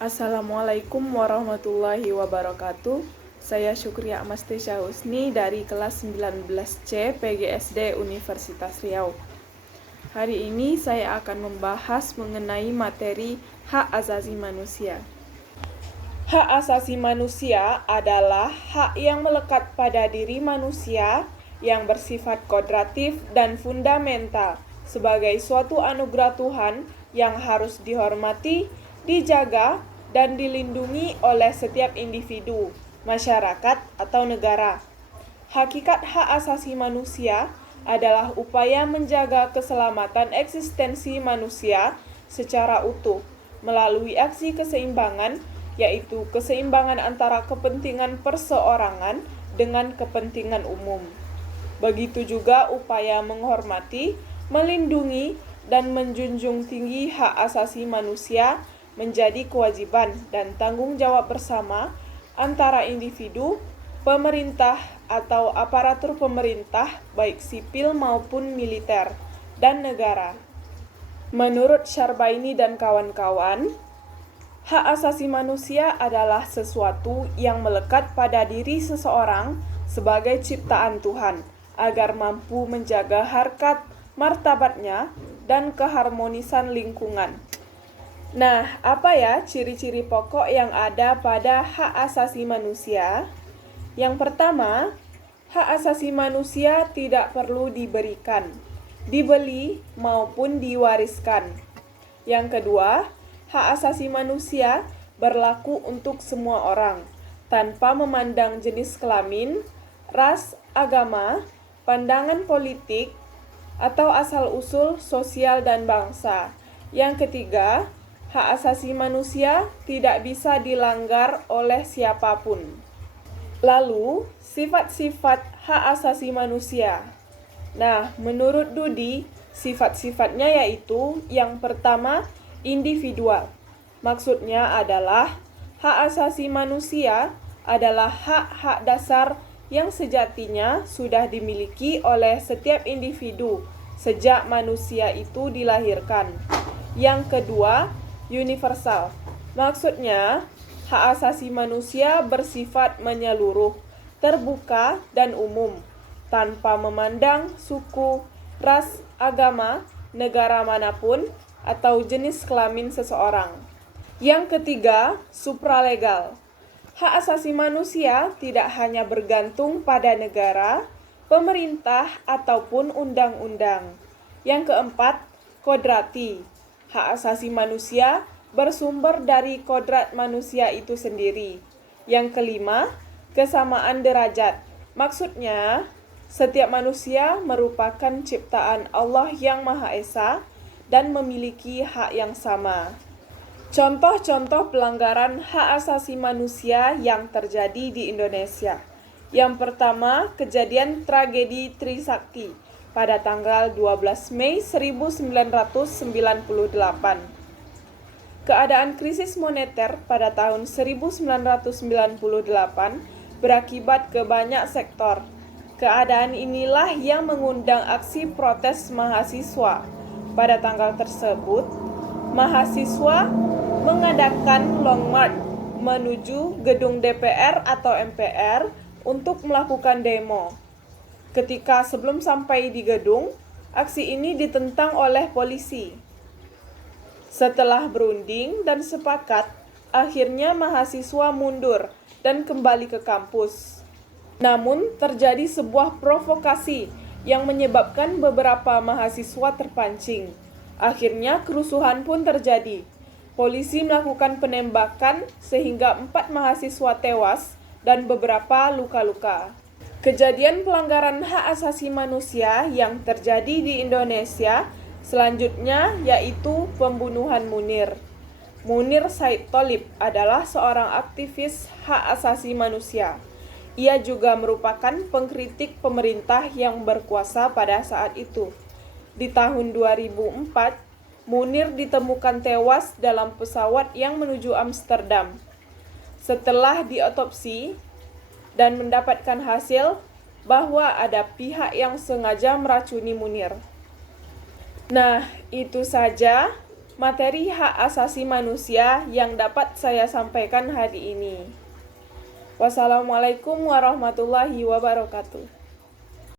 Assalamualaikum warahmatullahi wabarakatuh. Saya Syukriya Amastesya Husni dari kelas 19C PGSD Universitas Riau. Hari ini saya akan membahas mengenai materi hak asasi manusia. Hak asasi manusia adalah hak yang melekat pada diri manusia yang bersifat kodratif dan fundamental sebagai suatu anugerah Tuhan yang harus dihormati, dijaga, dan dilindungi oleh setiap individu, masyarakat, atau negara. Hakikat hak asasi manusia adalah upaya menjaga keselamatan eksistensi manusia secara utuh melalui aksi keseimbangan, yaitu keseimbangan antara kepentingan perseorangan dengan kepentingan umum. Begitu juga upaya menghormati, melindungi, dan menjunjung tinggi hak asasi manusia menjadi kewajiban dan tanggung jawab bersama antara individu, pemerintah, atau aparatur pemerintah baik sipil maupun militer, dan negara. Menurut Syarbaini dan kawan-kawan, hak asasi manusia adalah sesuatu yang melekat pada diri seseorang sebagai ciptaan Tuhan, agar mampu menjaga harkat, martabatnya, dan keharmonisan lingkungan. Nah, apa ya ciri-ciri pokok yang ada pada hak asasi manusia? Yang pertama, hak asasi manusia tidak perlu diberikan, dibeli, maupun diwariskan. Yang kedua, hak asasi manusia berlaku untuk semua orang, tanpa memandang jenis kelamin, ras, agama, pandangan politik, atau asal-usul sosial dan bangsa. Yang ketiga, hak asasi manusia tidak bisa dilanggar oleh siapapun. Lalu, sifat-sifat hak asasi manusia. Nah, menurut Dudi, sifat-sifatnya yaitu yang pertama, individual. Maksudnya adalah hak asasi manusia adalah hak-hak dasar yang sejatinya sudah dimiliki oleh setiap individu sejak manusia itu dilahirkan. Yang kedua, universal. Maksudnya, hak asasi manusia bersifat menyeluruh, terbuka, dan umum, tanpa memandang suku, ras, agama, negara manapun, atau jenis kelamin seseorang. Yang ketiga, supralegal. Hak asasi manusia tidak hanya bergantung pada negara, pemerintah, ataupun undang-undang. Yang keempat, kodrati. Hak asasi manusia bersumber dari kodrat manusia itu sendiri. Yang kelima, kesamaan derajat. Maksudnya, setiap manusia merupakan ciptaan Allah yang Maha Esa dan memiliki hak yang sama. Contoh-contoh pelanggaran hak asasi manusia yang terjadi di Indonesia. Yang pertama, kejadian tragedi Trisakti pada tanggal 12 Mei 1998. Keadaan krisis moneter pada tahun 1998 berakibat ke banyak sektor. Keadaan inilah yang mengundang aksi protes mahasiswa. Pada tanggal tersebut, mahasiswa mengadakan long march menuju gedung DPR atau MPR untuk melakukan demo. Ketika sebelum sampai di gedung, aksi ini ditentang oleh polisi. Setelah berunding dan sepakat, akhirnya mahasiswa mundur dan kembali ke kampus. Namun, terjadi sebuah provokasi yang menyebabkan beberapa mahasiswa terpancing. Akhirnya, kerusuhan pun terjadi. Polisi melakukan penembakan sehingga 4 mahasiswa tewas dan beberapa luka-luka. Kejadian pelanggaran hak asasi manusia yang terjadi di Indonesia selanjutnya yaitu pembunuhan Munir. Munir Said Tholib adalah seorang aktivis hak asasi manusia. Ia juga merupakan pengkritik pemerintah yang berkuasa pada saat itu. Di tahun 2004, Munir ditemukan tewas dalam pesawat yang menuju Amsterdam. Setelah diotopsi dan mendapatkan hasil bahwa ada pihak yang sengaja meracuni Munir. Nah, itu saja materi hak asasi manusia yang dapat saya sampaikan hari ini. Wassalamualaikum warahmatullahi wabarakatuh.